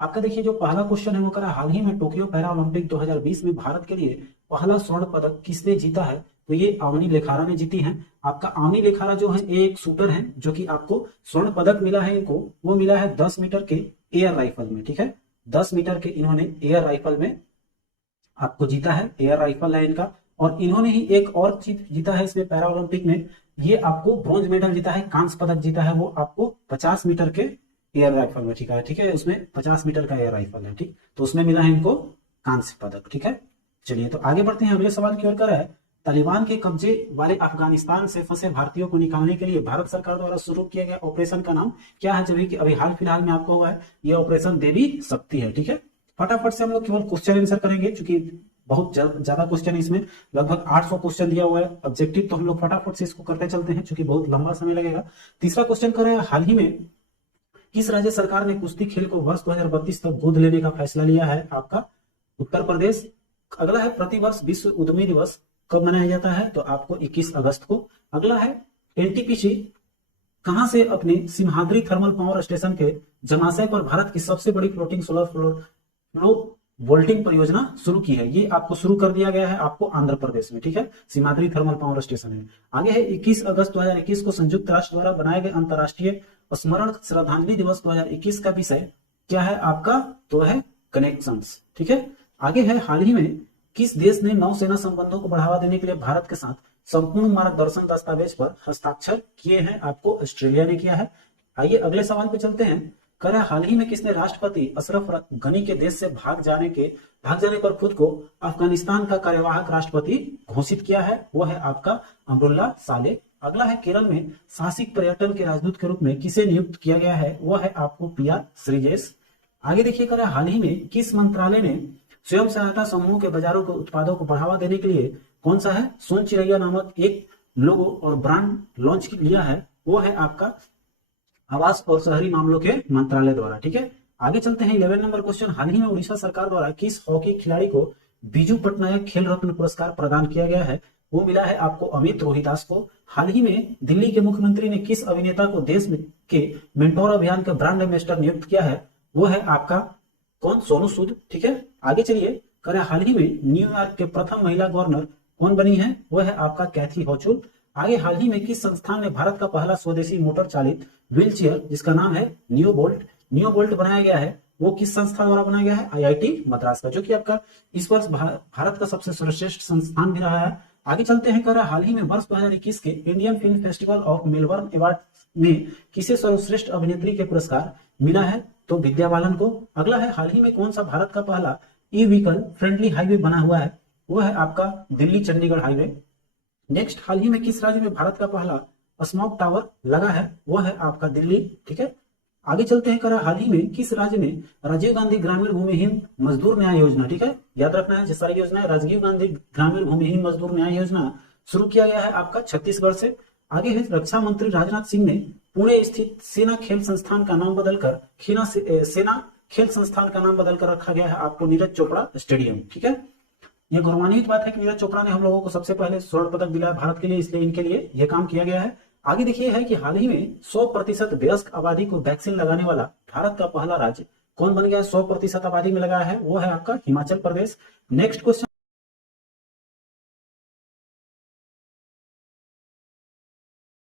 आपका देखिए जो पहला क्वेश्चन है वो करा हाल ही में टोक्यो पैरा ओलंपिक 2020 में भारत के लिए पहला स्वर्ण पदक किसने जीता है। तो ये अवनी लेखारा ने जीती है। आपका अवनी लेखारा जो है एक शूटर है जो कि आपको स्वर्ण पदक मिला है इनको, वो मिला है 10 मीटर के एयर राइफल में। ठीक है, 10 मीटर के इन्होंने एयर राइफल में आपको जीता है। एयर राइफल है इनका। और इन्होंने ही एक और चीज जीता है इसमें पैरा ओलंपिक में, ये आपको ब्रॉन्ज मेडल जीता है, कांस्य पदक जीता है, वो आपको 50 मीटर के एयर राइफल में। ठीक है, ठीक है, उसमें 50 मीटर का एयर राइफल है। ठीक, तो उसमें मिला है इनको कांस्य पदक। ठीक है, चलिए तो आगे बढ़ते हैं अगले सवाल की ओर। कर है तालिबान के कब्जे वाले अफगानिस्तान से फंसे भारतीयों को निकालने के लिए भारत सरकार द्वारा शुरू किया गया ऑपरेशन का नाम क्या है। जब कि अभी हाल फिलहाल में आपको हुआ है ये ऑपरेशन देवी शक्ति है। ठीक है, फटाफट से हम लोग केवल क्वेश्चन आंसर करेंगे क्योंकि बहुत ज्यादा क्वेश्चन है इसमें, लगभग 800 क्वेश्चन दिया हुआ है ऑब्जेक्टिव, तो हम लोग फटाफट से इसको करते चलते हैं क्योंकि बहुत लंबा समय लगेगा। तीसरा क्वेश्चन कर रहे हैं हाल ही में किस राज्य सरकार ने कुश्ती खेल को वर्ष 2032 तक गोद लेने का फैसला लिया है। आपका उत्तर प्रदेश। अगला है प्रतिवर्ष विश्व उद्यमी दिवस कब मनाया जाता है। तो आपको 21 अगस्त को। अगला है एनटीपीसी कहां से अपने सिमहाद्री थर्मल पावर स्टेशन के जमाशय पर भारत की सबसे बड़ी फ्लोटिंग सोलर फ्लो वोल्टिंग परियोजना शुरू की है। ये आपको शुरू कर दिया गया है आपको आंध्र प्रदेश में। ठीक है, सिमाद्री थर्मल पावर स्टेशन है। आगे है 21 अगस्त 2021 को संयुक्त राष्ट्र द्वारा बनाए गए अंतर्राष्ट्रीय स्मरण श्रद्धांजलि दिवस 2021 का विषय क्या है आपका। तो है कनेक्शंस। ठीक है, आगे है हाल ही में किस देश ने नौसेना संबंधों को बढ़ावा देने के लिए भारत के साथ संपूर्ण मार्गदर्शन दस्तावेज पर हस्ताक्षर किए हैं। आपको ऑस्ट्रेलिया ने किया है। आइए अगले सवाल पे चलते हैं। कह रहा हाल ही में किसने राष्ट्रपति अशरफ गनी के देश से भाग जाने पर खुद को अफगानिस्तान का कार्यवाहक राष्ट्रपति घोषित किया है। वो है आपका अमरुल्ला साले। अगला है केरल में साहसिक पर्यटन के राजदूत के रूप में किसे नियुक्त किया गया है। वो है आपको पीआर श्रीजेश। आगे देखिए कर हाल ही में किस मंत्रालय ने स्वयं सहायता समूहों के बाजारों के उत्पादों को बढ़ावा देने के लिए कौन सा है सोन चिरैया नामक एक लोगो और ब्रांड लॉन्च लिया है। वो है आपका आवास और शहरी मामलों के मंत्रालय द्वारा। ठीक है, आगे चलते हैं 11 नंबर क्वेश्चन। हाल ही में उड़ीसा सरकार द्वारा किस हॉकी खिलाड़ी को बीजू पटनायक खेल रत्न पुरस्कार प्रदान किया गया है। वो मिला है आपको अमित रोहिदास को। हाल ही में दिल्ली के मुख्यमंत्री ने किस अभिनेता को देश के मेंटोर अभियान का ब्रांड एम्बेसडर नियुक्त किया है। वो है आपका कौन, सोनू सूद। ठीक है, आगे चलिए करें हाल ही में न्यूयॉर्क के प्रथम महिला गवर्नर कौन बनी है। वो है आपका कैथी होचुल। आगे हाल ही में किस संस्थान ने भारत का पहला स्वदेशी मोटर चालित व्हील चेयर जिसका नाम है नियो बोल्ट बनाया गया है, वो किस संस्था द्वारा बनाया गया है। आईआईटी मद्रास का, जो कि आपका इस वर्ष भारत का सबसे सर्वश्रेष्ठ संस्थान भी रहा है। आगे चलते हैं कर हाल ही में वर्ष 2021 के Indian film festival of Melbourne award में किसे सर्वश्रेष्ठ अभिनेत्री के पुरस्कार मिला है। तो विद्या बालन को। अगला है हाल ही में कौन सा भारत का पहला ई व्हीकल फ्रेंडली हाईवे बना हुआ है। वो है आपका दिल्ली चंडीगढ़ हाईवे। नेक्स्ट, हाल ही में किस राज्य में भारत का पहला स्मॉग टावर लगा है। वो है आपका दिल्ली। ठीक है, आगे चलते हैं करा हाल ही में किस राज्य में राजीव गांधी ग्रामीण भूमिहीन मजदूर न्याय योजना, ठीक है याद रखना है जिस सारी योजना है, राजीव गांधी ग्रामीण भूमिहीन मजदूर न्याय योजना शुरू किया गया है आपका छत्तीसगढ़ से। आगे है रक्षा मंत्री राजनाथ सिंह ने पुणे स्थित सेना खेल संस्थान का नाम बदलकर सेना खेल संस्थान का नाम बदलकर रखा गया है आपको नीरज चोपड़ा स्टेडियम। ठीक है, यह गौरवान्वित बात है कि नीरज चोपड़ा ने हम लोगों को सबसे पहले स्वर्ण पदक दिलाया भारत के लिए, इसलिए इनके लिए यह काम किया गया है। आगे देखिए है कि हाल ही में 100% वयस्क आबादी को वैक्सीन लगाने वाला भारत का पहला राज्य कौन बन गया है। 100% आबादी में लगाया है, वो है आपका हिमाचल प्रदेश। Next question